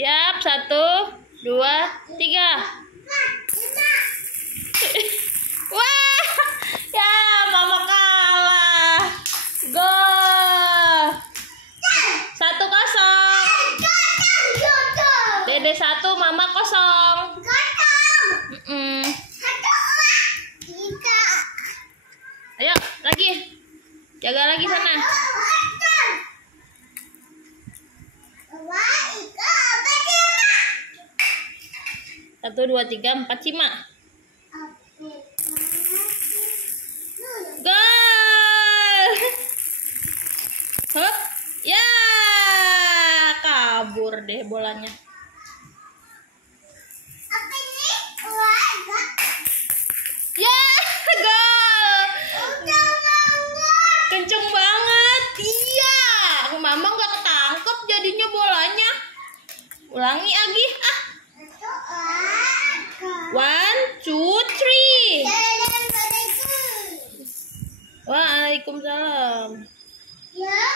Siap, 1, 2, 3. Wah, ya mama kalah. Gol. 1-0. Dede 1, mama 0. Ayo, lagi. Jaga lagi sana. 1, 2, 3, 4, 5. Gol. Hup. Ya, kabur deh bolanya. Ya, gol. Kenceng banget. Iya. Mama nggak ketangkep jadinya bolanya. Ulangi lagi. 1, 2, 3. Waalaikumsalam. Ya.